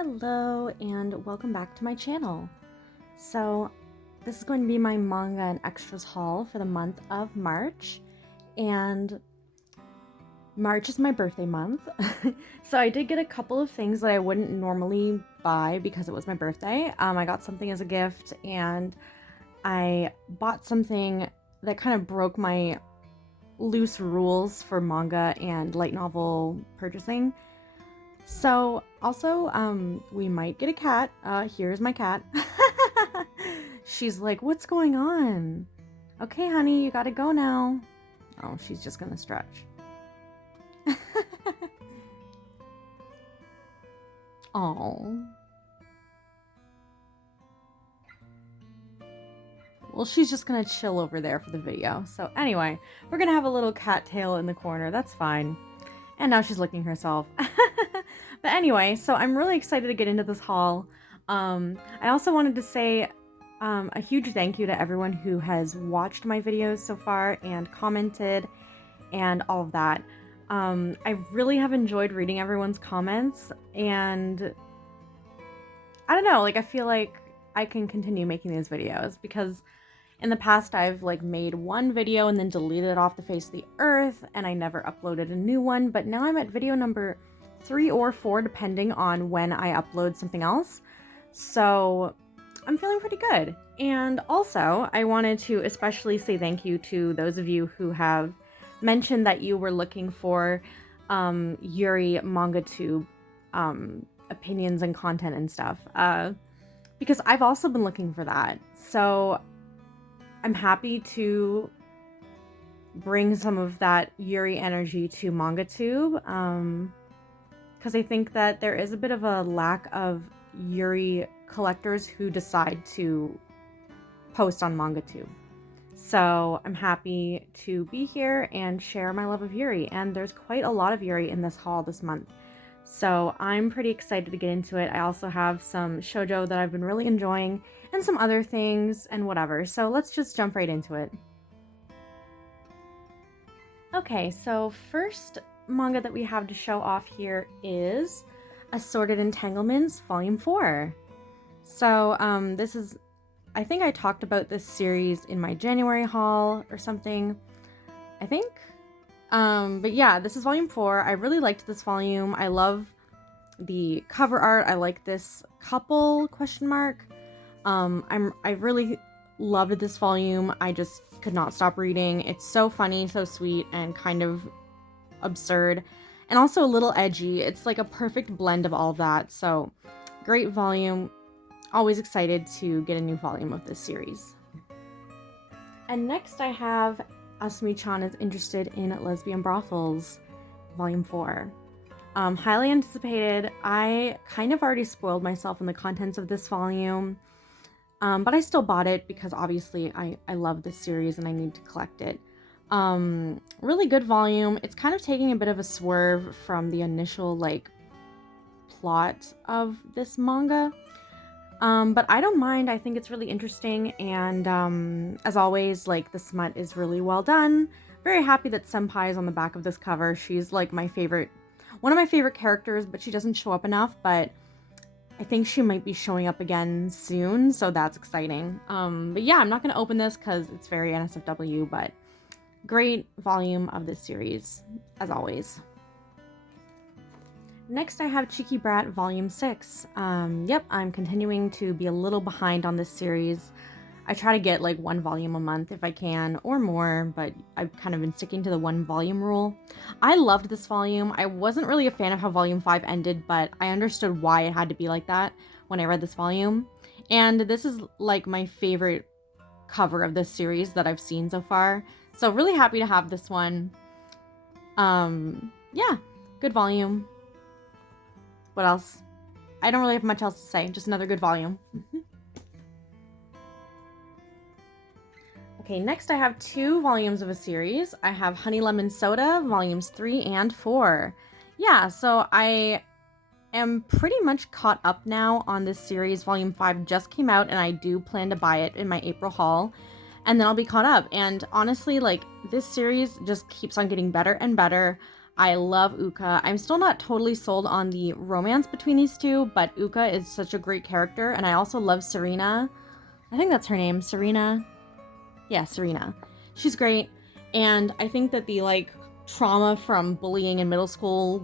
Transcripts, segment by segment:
Hello and welcome back to my channel. So this is going to be my manga and extras haul for the month of March, and March is my birthday month. So I did get a couple of things that I wouldn't normally buy because it was my birthday. I got something as a gift, and I bought something that kind of broke my loose rules for manga and light novel purchasing. So, also, we might get a cat. Here's my cat. She's like, what's going on? Okay, honey, you gotta go now. Oh, she's just gonna stretch. Oh. Well, she's just gonna chill over there for the video. So anyway, we're gonna have a little cat tail in the corner. That's fine. And now she's licking herself. But anyway, so I'm really excited to get into this haul. I also wanted to say a huge thank you to everyone who has watched my videos so far and commented and all of that. I really have enjoyed reading everyone's comments, and I don't know, like, I feel like I can continue making these videos because in the past I've like made one video and then deleted it off the face of the earth and I never uploaded a new one, but now I'm at video number 3 or 4 depending on when I upload something else. So I'm feeling pretty good. And also I wanted to especially say thank you to those of you who have mentioned that you were looking for YURI manga tube opinions and content and stuff, because I've also been looking for that. So I'm happy to bring some of that YURI energy to MangaTube, because I think that there is a bit of a lack of YURI collectors who decide to post on MangaTube. So I'm happy to be here and share my love of YURI, and there's quite a lot of YURI in this haul this month. So I'm pretty excited to get into it. I also have some shoujo that I've been really enjoying and some other things and whatever. So let's just jump right into it. Okay, so first manga that we have to show off here is Assorted Entanglements Volume 4. So this is, I think I talked about this series in my January haul or something, I think. But yeah, this is volume 4. I really liked this volume. I love the cover art. I like this couple ? I really loved this volume. I just could not stop reading. It's so funny, so sweet, and kind of absurd, and also a little edgy. It's like a perfect blend of all of that. So great volume. Always excited to get a new volume of this series. And next I have Asumi-chan is Interested in Lesbian Brothels, Volume 4. Highly anticipated. I kind of already spoiled myself in the contents of this volume, but I still bought it because obviously I love this series and I need to collect it. Really good volume. It's kind of taking a bit of a swerve from the initial like plot of this manga. But I don't mind. I think it's really interesting, and as always, like, the smut is really well done. Very happy that Senpai is on the back of this cover. She's like my favorite, one of my favorite characters, but she doesn't show up enough, but I think she might be showing up again soon, so that's exciting. But yeah, I'm not going to open this because it's very NSFW, but great volume of this series, as always. Next I have Cheeky Brat Volume 6. Yep, I'm continuing to be a little behind on this series. I try to get like 1 volume a month if I can, or more, but I've kind of been sticking to the 1 volume rule. I loved this volume. I wasn't really a fan of how Volume 5 ended, but I understood why it had to be like that when I read this volume. And this is like my favorite cover of this series that I've seen so far. So really happy to have this one. Yeah, good volume. What else? I don't really have much else to say. Just another good volume. Okay, next I have 2 volumes of a series. I have Honey Lemon Soda, volumes 3 and 4. Yeah, so I am pretty much caught up now on this series. Volume 5 just came out, and I do plan to buy it in my April haul. And then I'll be caught up. And honestly, like, this series just keeps on getting better and better. I love Uka. I'm still not totally sold on the romance between these two, but Uka is such a great character, and I also love Serena. I think that's her name, Serena. Yeah, Serena. She's great, and I think that the, like, trauma from bullying in middle school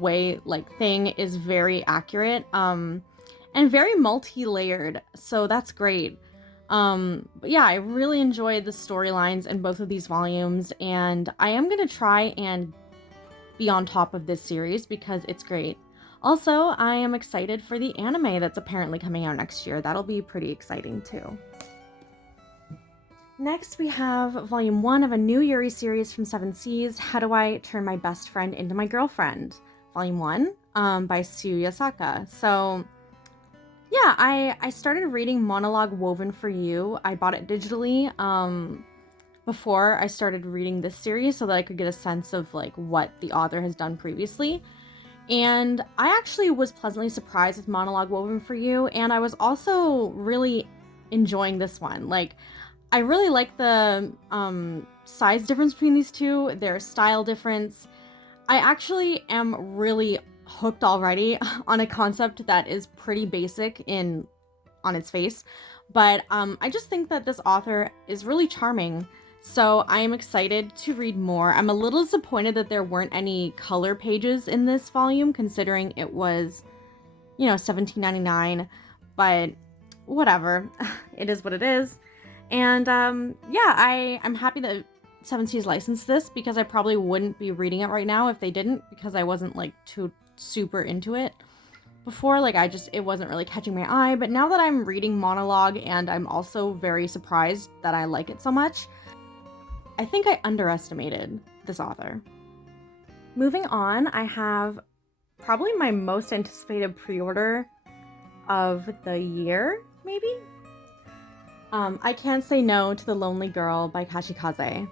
thing is very accurate, and very multi-layered, so that's great. But yeah, I really enjoyed the storylines in both of these volumes, and I am gonna try and be on top of this series because it's great. Also, I am excited for the anime that's apparently coming out next year. That'll be pretty exciting too. Next, we have Volume 1 of a new Yuri series from Seven Seas, How Do I Turn My Best Friend Into My Girlfriend? Volume 1 by Tsuya Saka. So, yeah, I started reading Monologue Woven for You. I bought it digitally before I started reading this series so that I could get a sense of, like, what the author has done previously. And I actually was pleasantly surprised with Monologue Woven for You, and I was also really enjoying this one. Like, I really like the size difference between these two, their style difference. I actually am really hooked already on a concept that is pretty basic on its face, but I just think that this author is really charming. So I am excited to read more. I'm a little disappointed that there weren't any color pages in this volume, considering it was, you know, $17.99, but whatever. It is what it is. And yeah, I'm happy that Seven Seas licensed this because I probably wouldn't be reading it right now if they didn't, because I wasn't like too super into it before. Like, it wasn't really catching my eye. But now that I'm reading Monologue and I'm also very surprised that I like it so much, I think I underestimated this author. Moving on, I have probably my most anticipated pre-order of the year, maybe? I Can't Say No to the Lonely Girl by Kashikaze.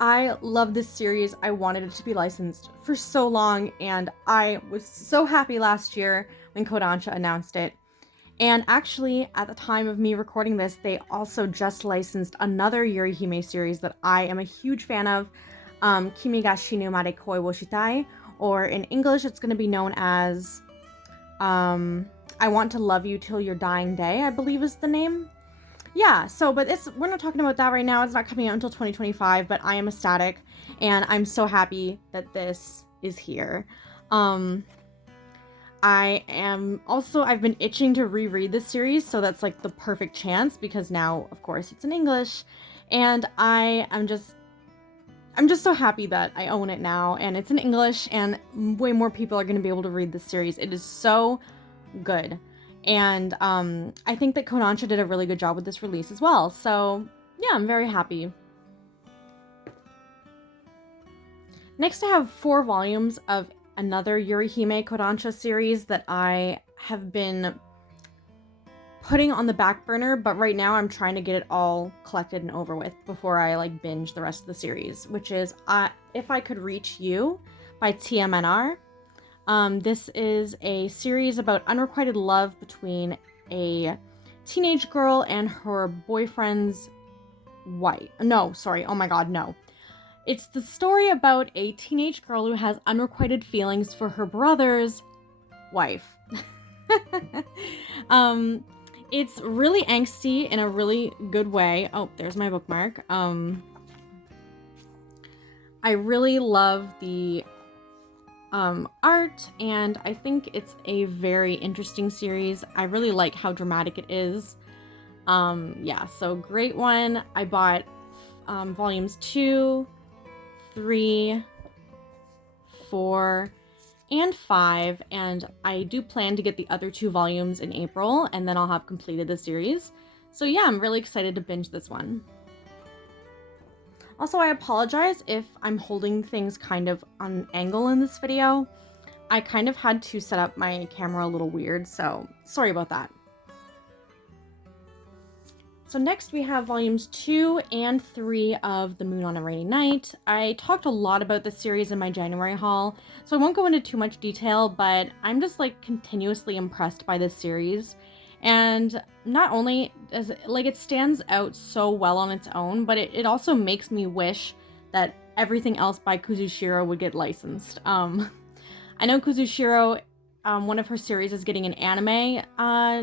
I love this series. I wanted it to be licensed for so long, and I was so happy last year when Kodansha announced it. And actually, at the time of me recording this, they also just licensed another Yurihime series that I am a huge fan of, Kimi ga Shinu Made Koi wo Shitai, or in English, it's going to be known as I Want to Love You Till Your Dying Day, I believe is the name. Yeah, so, but we're not talking about that right now. It's not coming out until 2025, but I am ecstatic, and I'm so happy that this is here. I've been itching to reread this series, so that's like the perfect chance because now, of course, it's in English, and I'm just so happy that I own it now, and it's in English, and way more people are going to be able to read this series. It is so good, and I think that Kodansha did a really good job with this release as well, so yeah, I'm very happy. Next, I have 4 volumes of another Yurihime Kodansha series that I have been putting on the back burner, but right now I'm trying to get it all collected and over with before I like binge the rest of the series, which is If I Could Reach You by TMNR. This is a series about unrequited love between a teenage girl and her boyfriend's wife. No, sorry. Oh my god, no. It's the story about a teenage girl who has unrequited feelings for her brother's wife. It's really angsty in a really good way. Oh, there's my bookmark. I really love the art, and I think it's a very interesting series. I really like how dramatic it is. Yeah, so great one. I bought volumes 2, 3, 4, and 5, and I do plan to get the other 2 volumes in April, and then I'll have completed the series. So yeah, I'm really excited to binge this one. Also, I apologize if I'm holding things kind of on an angle in this video. I kind of had to set up my camera a little weird, so sorry about that. So next we have volumes 2 and 3 of The Moon on a Rainy Night. I talked a lot about this series in my January haul, so I won't go into too much detail, but I'm just like continuously impressed by this series. And not only does it stands out so well on its own, but it also makes me wish that everything else by Kuzushiro would get licensed. I know Kuzushiro, one of her series is getting an anime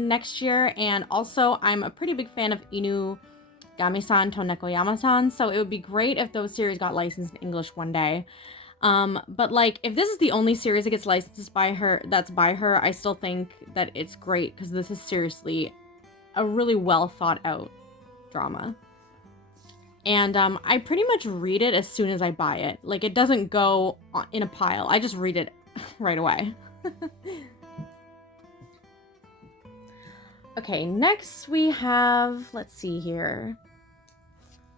next year, and also I'm a pretty big fan of Inugami-san to Nekoyama-san, so it would be great if those series got licensed in English one day. But like, if this is the only series that gets licensed by her, I still think that it's great, because this is seriously a really well thought out drama. And I pretty much read it as soon as I buy it. Like, it doesn't go in a pile. I just read it right away. Okay, next we have, let's see here,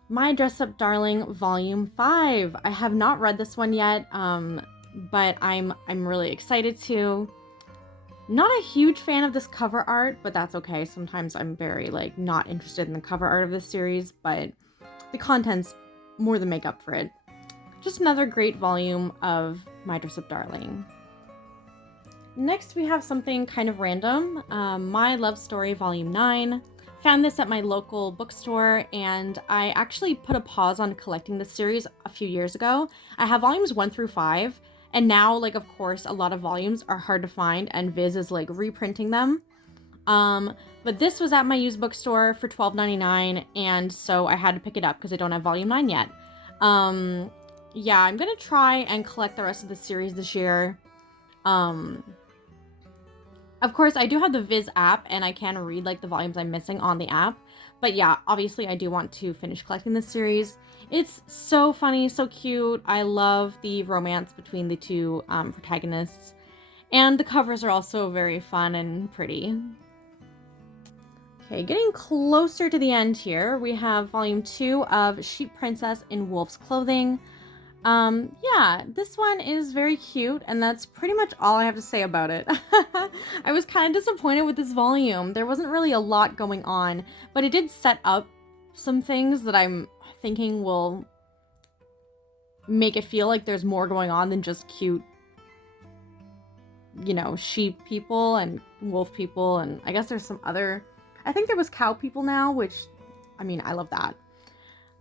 My Dress Up Darling Volume 5. I have not read this one yet, but I'm really excited to. Not a huge fan of this cover art, but that's okay. Sometimes I'm very, like, not interested in the cover art of this series, but the content's more than make up for it. Just another great volume of My Dress Up Darling. Next, we have something kind of random. My Love Story Volume 9. Found this at my local bookstore, and I actually put a pause on collecting this series a few years ago. I have volumes 1 through 5, and now, like, of course, a lot of volumes are hard to find, and Viz is, like, reprinting them. But this was at my used bookstore for $12.99, and so I had to pick it up because I don't have volume 9 yet. Yeah, I'm gonna try and collect the rest of the series this year. Of course, I do have the Viz app, and I can read, like, the volumes I'm missing on the app. But yeah, obviously, I do want to finish collecting this series. It's so funny, so cute. I love the romance between the two protagonists. And the covers are also very fun and pretty. Okay, getting closer to the end here, we have Volume 2 of Sheep Princess in Wolf's Clothing. Yeah, this one is very cute, and that's pretty much all I have to say about it. I was kind of disappointed with this volume. There wasn't really a lot going on, but it did set up some things that I'm thinking will make it feel like there's more going on than just cute, you know, sheep people and wolf people, and I guess there's some other, I think there was cow people now, which, I mean, I love that.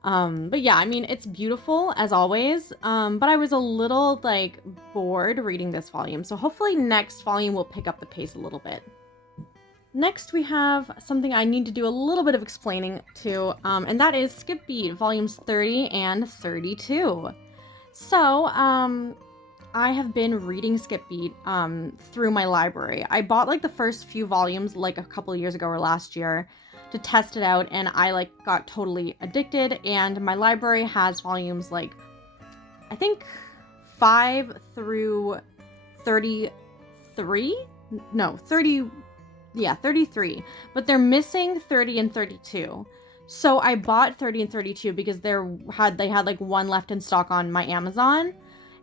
But yeah, I mean, it's beautiful as always, but I was a little, like, bored reading this volume, so hopefully next volume will pick up the pace a little bit. Next, we have something I need to do a little bit of explaining to, and that is Skip Beat, volumes 30 and 32. So, I have been reading Skip Beat, through my library. I bought, like, the first few volumes, like, a couple of years ago or last year, to test it out, and I, like, got totally addicted, and my library has volumes, like, I think 5 through 33? No, 30, yeah, 33, but they're missing 30 and 32. So I bought 30 and 32 because they had like one left in stock on my Amazon,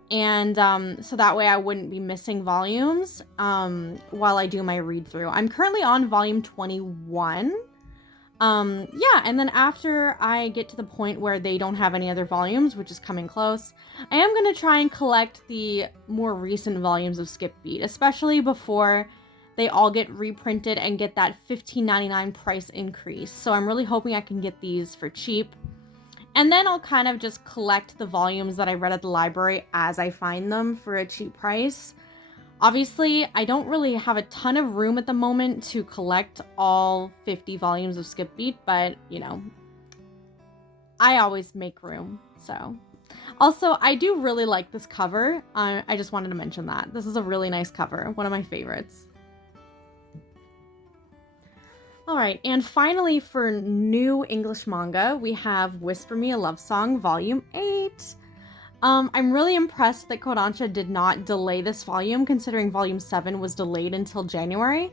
and so that way I wouldn't be missing volumes while I do my read through. I'm currently on volume 21. Yeah, and then after I get to the point where they don't have any other volumes, which is coming close, I am going to try and collect the more recent volumes of Skip Beat, especially before they all get reprinted and get that $15.99 price increase. So I'm really hoping I can get these for cheap. And then I'll kind of just collect the volumes that I read at the library as I find them for a cheap price. Obviously, I don't really have a ton of room at the moment to collect all 50 volumes of Skip Beat, but, you know, I always make room, so. Also, I do really like this cover. I just wanted to mention that. This is a really nice cover, one of my favorites. Alright, and finally for new English manga, we have Whisper Me a Love Song Volume 8. I'm really impressed that Kodansha did not delay this volume, considering volume 7 was delayed until January.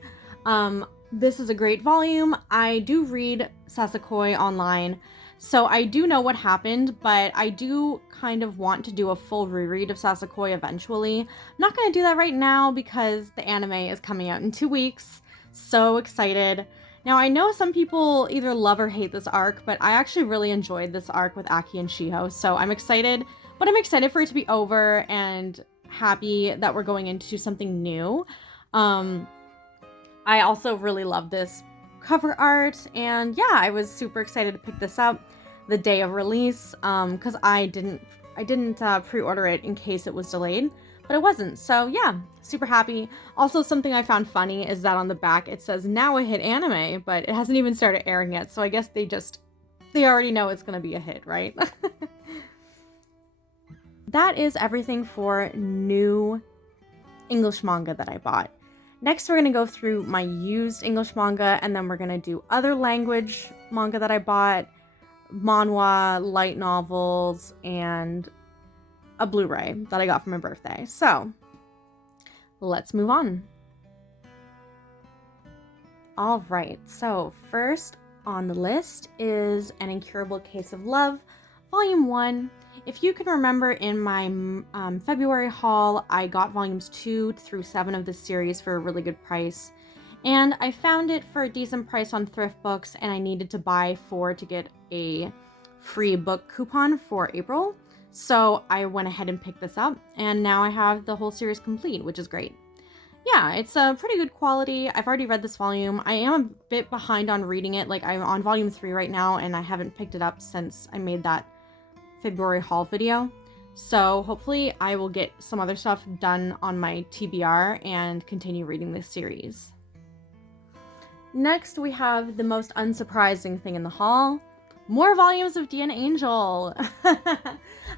This is a great volume. I do read Sasakoi online, so I do know what happened, but I do kind of want to do a full reread of Sasakoi eventually. I'm not going to do that right now because the anime is coming out in 2 weeks. So excited. Now, I know some people either love or hate this arc, but I actually really enjoyed this arc with Aki and Shiho, so I'm excited. But I'm excited for it to be over and happy that we're going into something new. I also really love this cover art, and yeah, I was super excited to pick this up the day of release, because I I didn't pre-order it in case it was delayed, but it wasn't. So yeah, super happy. Also, something I found funny is that on the back it says now a hit anime, but it hasn't even started airing yet. So I guess they already know it's gonna be a hit, right? That is everything for new English manga that I bought. Next, we're going to go through my used English manga, and then we're going to do other language manga that I bought, manhwa, light novels, and a Blu-ray that I got for my birthday. So, let's move on. All right, so first on the list is An Incurable Case of Love, Volume 1. If you can remember, in my February haul, I got volumes 2 through 7 of this series for a really good price. And I found it for a decent price on Thrift Books, and I needed to buy 4 to get a free book coupon for April. So I went ahead and picked this up, and now I have the whole series complete, which is great. Yeah, it's a pretty good quality. I've already read this volume. I am a bit behind on reading it. Like, I'm on volume 3 right now, and I haven't picked it up since I made that February haul video. So hopefully I will get some other stuff done on my TBR and continue reading this series. Next, we have the most unsurprising thing in the haul. More volumes of Dear Angel.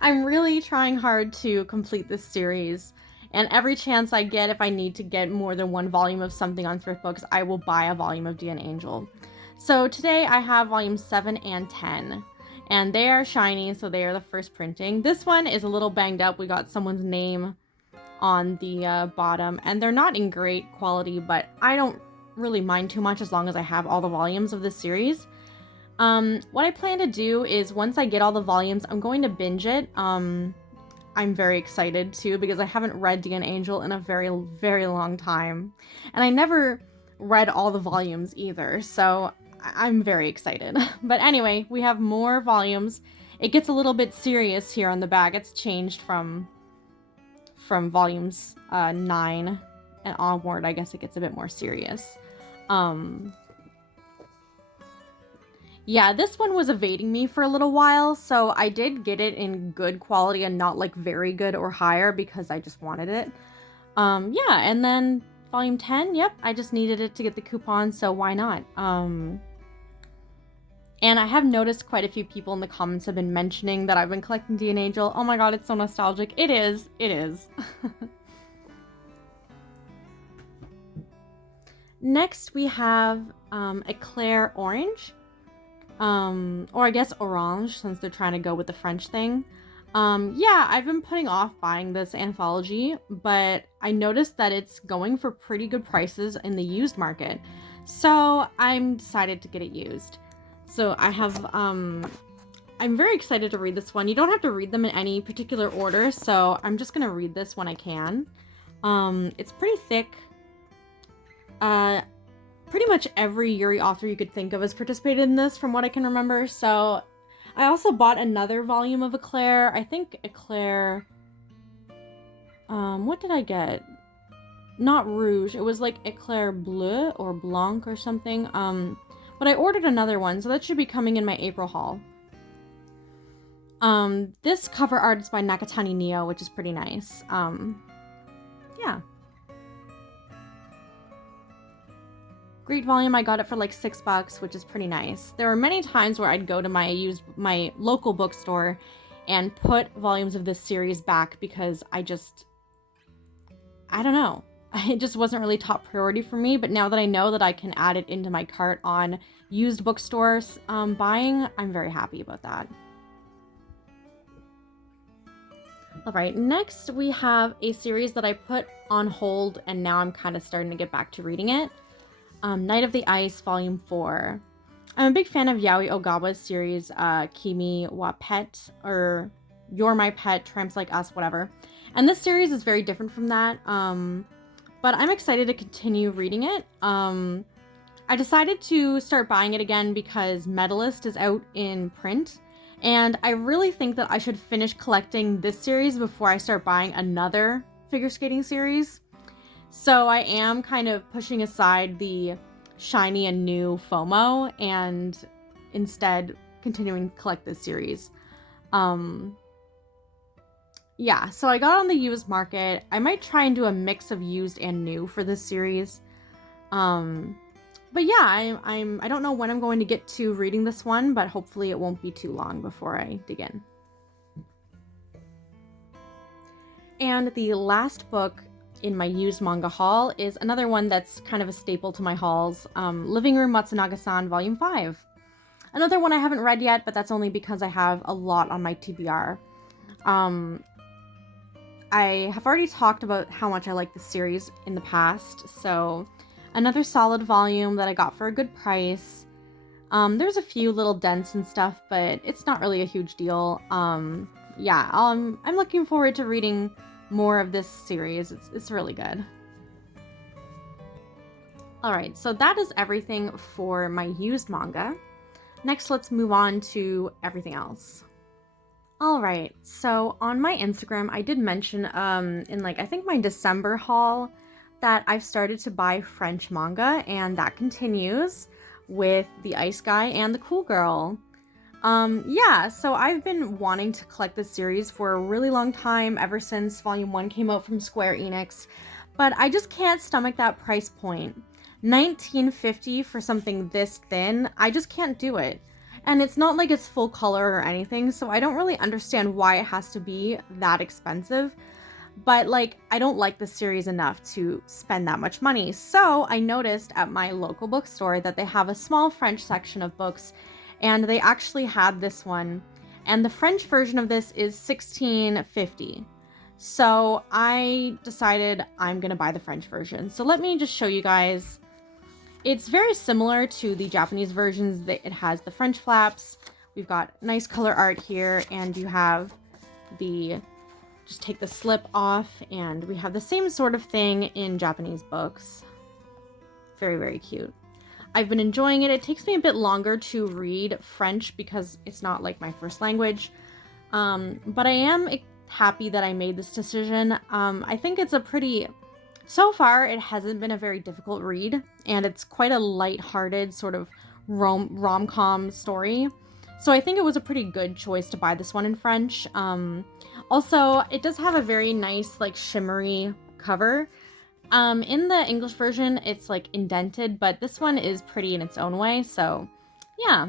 I'm really trying hard to complete this series, and every chance I get, if I need to get more than 1 volume of something on Thrift Books, I will buy a volume of Dear Angel. So today I have volumes 7 and 10. And they are shiny, so they are the first printing. This one is a little banged up. We got someone's name on the bottom, and they're not in great quality, but I don't really mind too much as long as I have all the volumes of this series. What I plan to do is, once I get all the volumes, I'm going to binge it. I'm very excited too, because I haven't read Dear Angel in a very, very long time. And I never read all the volumes either, so I'm very excited. But anyway, we have more volumes. It gets a little bit serious here on the back. It's changed from volumes 9 and onward. I guess it gets a bit more serious. Yeah, this one was evading me for a little while, so I did get it in good quality and not like very good or higher because I just wanted it. Yeah, and then volume 10, yep, I just needed it to get the coupon, so why not? And I have noticed quite a few people in the comments have been mentioning that I've been collecting Dear Angel. Oh my god, it's so nostalgic. It is. It is. Next, we have CLA Orange. Or I guess Orange, since they're trying to go with the French thing. Yeah, I've been putting off buying this anthology, but I noticed that it's going for pretty good prices in the used market. So I'm decided to get it used. So I have, I'm very excited to read this one. You don't have to read them in any particular order, so I'm just gonna read this when I can. It's pretty thick. Pretty much every Yuri author you could think of has participated in this, from what I can remember. So I also bought another volume of Eclair. I think Eclair, what did I get? Not Rouge. It was like Eclair Bleu or Blanc or something. But I ordered another one, so that should be coming in my April haul. This cover art is by Nakatani Neo, which is pretty nice. Yeah. Great volume. I got it for like $6, which is pretty nice. There were many times where I'd go to my local bookstore and put volumes of this series back because I don't know. It just wasn't really top priority for me, but now that I know that I can add it into my cart on used bookstores buying, I'm very happy about that. Alright, next we have a series that I put on hold and now I'm kind of starting to get back to reading it. Night of the Ice, Volume 4. I'm a big fan of Yaoi Ogawa's series, Kimi wa Pet, or You're My Pet, Tramps Like Us, whatever. And this series is very different from that. But I'm excited to continue reading it. I decided to start buying it again because Medalist is out in print, and I really think that I should finish collecting this series before I start buying another figure skating series. So I am kind of pushing aside the shiny and new FOMO and instead continuing to collect this series. yeah, so I got on the used market. I might try and do a mix of used and new for this series. But yeah, I don't know when I'm going to get to reading this one, but hopefully it won't be too long before I dig in. And the last book in my used manga haul is another one that's kind of a staple to my hauls, Living Room Matsunaga-san Volume 5. Another one I haven't read yet, but that's only because I have a lot on my TBR. I have already talked about how much I like the series in the past, so another solid volume that I got for a good price. There's a few little dents and stuff, but it's not really a huge deal. Yeah, I'm looking forward to reading more of this series. It's really good. Alright, so that is everything for my used manga. Next, let's move on to everything else. Alright, so on my Instagram, I did mention in I think my December haul that I've started to buy French manga, and that continues with the Ice Guy and the Cool Girl. Yeah, so I've been wanting to collect this series for a really long time, ever since Volume 1 came out from Square Enix, but I just can't stomach that price point. $19.50 for something this thin, I just can't do it. And it's not like it's full color or anything, so I don't really understand why it has to be that expensive. But I don't like the series enough to spend that much money. So I noticed at my local bookstore that they have a small French section of books, and they actually had this one. And the French version of this is $16.50. So I decided I'm gonna buy the French version. So let me just show you guys. It's very similar to the Japanese versions. It has the French flaps. We've got nice color art here, and you have just take the slip off, and we have the same sort of thing in Japanese books. Very, very cute. I've been enjoying it. It takes me a bit longer to read French because it's not like my first language. But I am happy that I made this decision. I think it's so far, it hasn't been a very difficult read, and it's quite a light-hearted sort of rom-com story. So I think it was a pretty good choice to buy this one in French. Also, it does have a very nice, shimmery cover. In the English version, it's indented, but this one is pretty in its own way, so yeah.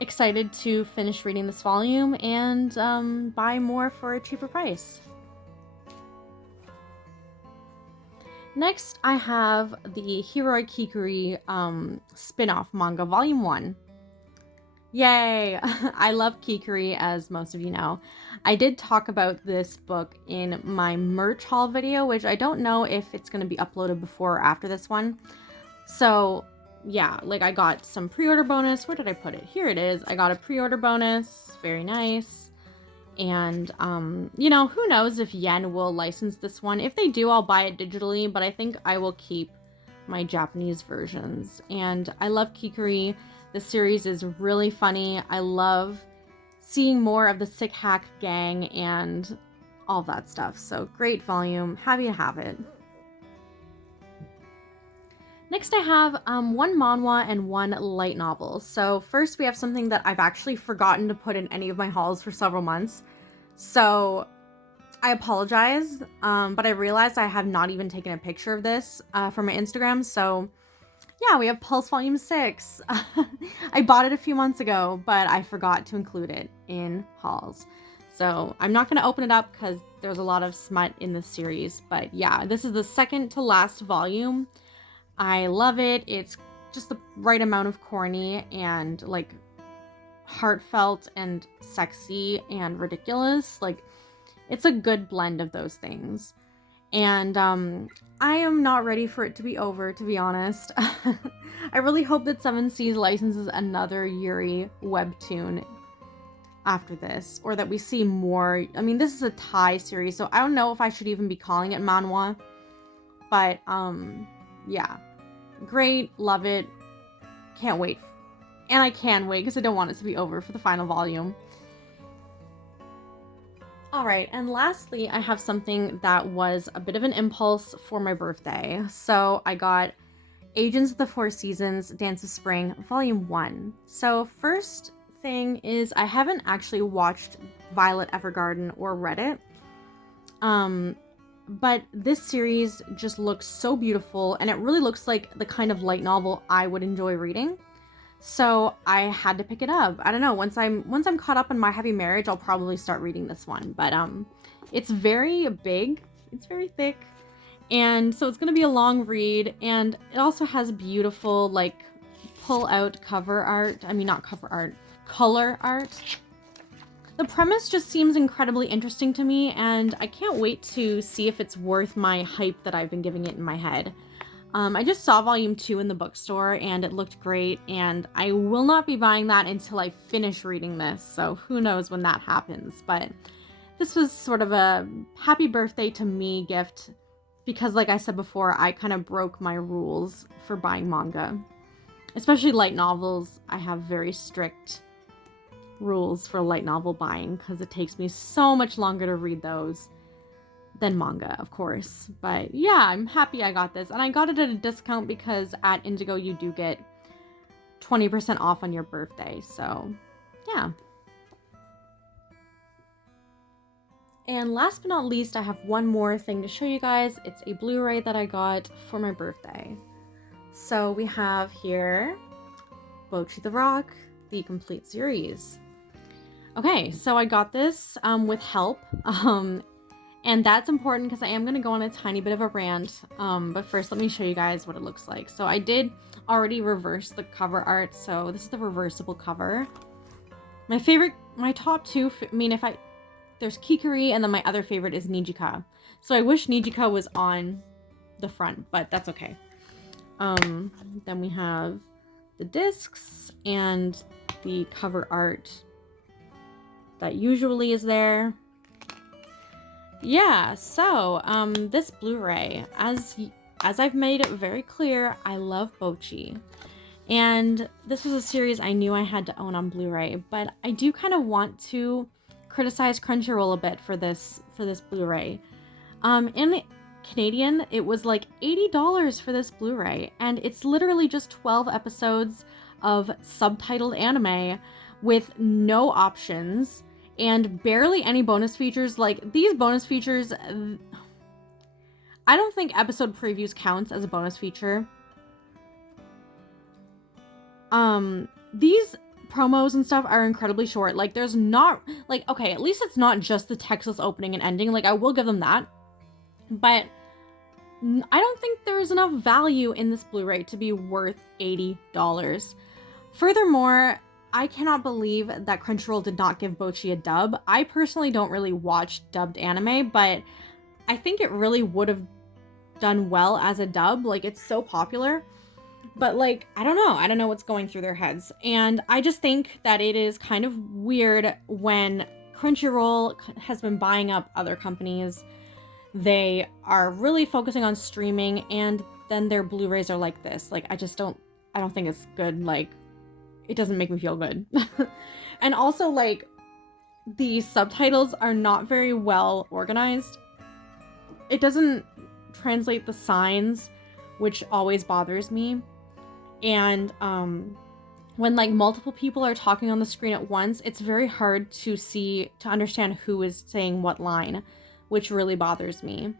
Excited to finish reading this volume and buy more for a cheaper price. Next, I have the Heroic Kiri spin-off manga, Volume 1. Yay! I love Kiri, as most of you know. I did talk about this book in my merch haul video, which I don't know if it's going to be uploaded before or after this one. So, yeah, I got some pre-order bonus. Where did I put it? Here it is. I got a pre-order bonus. Very nice. And, who knows if Yen will license this one. If they do, I'll buy it digitally, but I think I will keep my Japanese versions. And I love Kiri. The series is really funny. I love seeing more of the Sick Hack gang and all that stuff. So great volume. Happy to have it. Next I have one manhwa and one light novel. So first we have something that I've actually forgotten to put in any of my hauls for several months. So I apologize, but I realized I have not even taken a picture of this for my Instagram. So yeah, we have Pulse Volume 6. I bought it a few months ago, but I forgot to include it in hauls. So I'm not going to open it up because there's a lot of smut in this series. But yeah, this is the second to last volume. I love it. It's just the right amount of corny and heartfelt and sexy and ridiculous. It's a good blend of those things. And I am not ready for it to be over, to be honest. I really hope that 7 Seas licenses another YURI webtoon after this, or that we see more. I mean, this is a Thai series, so I don't know if I should even be calling it manhwa. But yeah, great, love it, can't wait. And I can wait because I don't want it to be over for the final volume. Alright, and lastly, I have something that was a bit of an impulse for my birthday. So I got Agents of the Four Seasons, Dance of Spring, Volume 1. So first thing is, I haven't actually watched Violet Evergarden or read it. But this series just looks so beautiful, and it really looks like the kind of light novel I would enjoy reading. So I had to pick it up. I don't know, once I'm caught up on My Heavy Marriage, I'll probably start reading this one. But it's very big, it's very thick, and so it's gonna be a long read, and it also has beautiful like pull out cover art. I mean, not cover art, color art. The premise just seems incredibly interesting to me, and I can't wait to see if it's worth my hype that I've been giving it in my head. I just saw volume 2 in the bookstore and it looked great, and I will not be buying that until I finish reading this, so who knows when that happens. But this was sort of a happy birthday to me gift because, like I said before, I kind of broke my rules for buying manga. Especially light novels, I have very strict rules for light novel buying because it takes me so much longer to read those than manga, of course. But yeah, I'm happy I got this, and I got it at a discount because at Indigo you do get 20% off on your birthday, so yeah. And last but not least, I have one more thing to show you guys. It's a Blu-ray that I got for my birthday. So we have here Bocchi the Rock, the complete series. Okay, so I got this with help, and that's important because I am going to go on a tiny bit of a rant, but first let me show you guys what it looks like. So I did already reverse the cover art, so this is the reversible cover. My top two, there's Kiri, and then my other favorite is Nijika. So I wish Nijika was on the front, but that's okay. Then we have the discs and the cover art that usually is there. Yeah, so this Blu-ray, as I've made it very clear, I love Bocchi, and this was a series I knew I had to own on Blu-ray, but I do kind of want to criticize Crunchyroll a bit for this Blu-ray. In Canadian, it was like $80 for this Blu-ray, and it's literally just 12 episodes of subtitled anime with no options and barely any bonus features. Like, these bonus features, I don't think episode previews counts as a bonus feature. These promos and stuff are incredibly short. Like, there's not, like, okay, at least it's not just the textless opening and ending. Like, I will give them that. But I don't think there's enough value in this Blu-ray to be worth $80. Furthermore, I cannot believe that Crunchyroll did not give Bocchi a dub. I personally don't really watch dubbed anime, but I think it really would have done well as a dub. Like, it's so popular. But, like, I don't know what's going through their heads. And I just think that it is kind of weird when Crunchyroll has been buying up other companies. They are really focusing on streaming, and then their Blu-rays are like this. Like, I don't think it's good. Like, it doesn't make me feel good. And also, like, the subtitles are not very well organized. It doesn't translate the signs, which always bothers me. And when, like, multiple people are talking on the screen at once, it's very hard to understand who is saying what line, which really bothers me.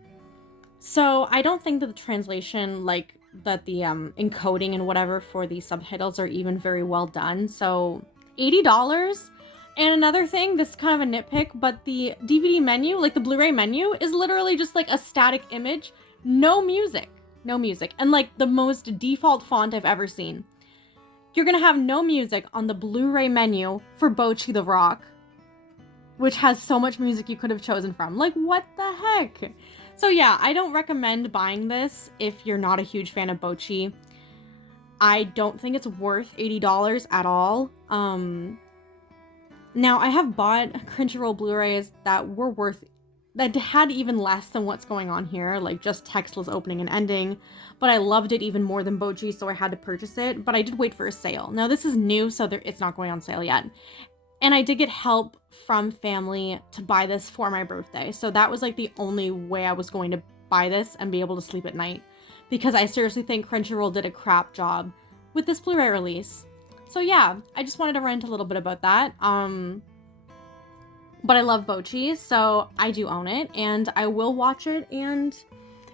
So I don't think that the translation, like, that the encoding and whatever for the subtitles are even very well done. So $80. And another thing, this is kind of a nitpick, but the DVD menu, like the Blu-ray menu, is literally just like a static image, no music, and like the most default font I've ever seen. You're gonna have no music on the Blu-ray menu for Bocchi the Rock, which has so much music you could have chosen from. Like, what the heck? So yeah, I don't recommend buying this if you're not a huge fan of Bocchi. I don't think it's worth $80 at all. Now, I have bought Crunchyroll Blu-rays that had even less than what's going on here, like just textless opening and ending, but I loved it even more than Bocchi, so I had to purchase it, but I did wait for a sale. Now, this is new, so it's not going on sale yet. And I did get help from family to buy this for my birthday. So that was like the only way I was going to buy this and be able to sleep at night. Because I seriously think Crunchyroll did a crap job with this Blu-ray release. So yeah, I just wanted to rant a little bit about that. But I love Bocchi, so I do own it, and I will watch it and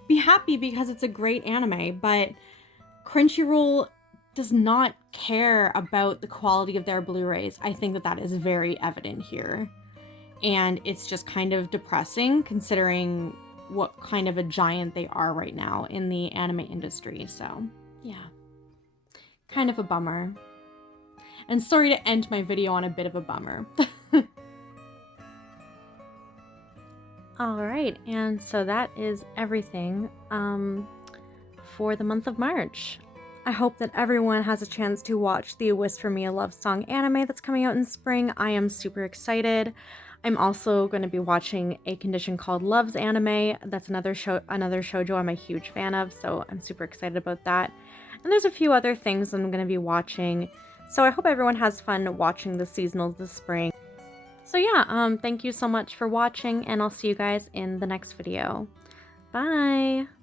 be happy because it's a great anime, but Crunchyroll does not care about the quality of their Blu-rays. I think that that is very evident here. And it's just kind of depressing considering what kind of a giant they are right now in the anime industry. So, yeah. Kind of a bummer. And sorry to end my video on a bit of a bummer. Alright, and so that is everything for the month of March. I hope that everyone has a chance to watch the Whisper Me a Love Song anime that's coming out in spring. I am super excited. I'm also going to be watching A Condition Called Love's anime. That's another shoujo I'm a huge fan of, so I'm super excited about that. And there's a few other things I'm going to be watching. So I hope everyone has fun watching the seasonals this spring. So yeah, thank you so much for watching, and I'll see you guys in the next video. Bye!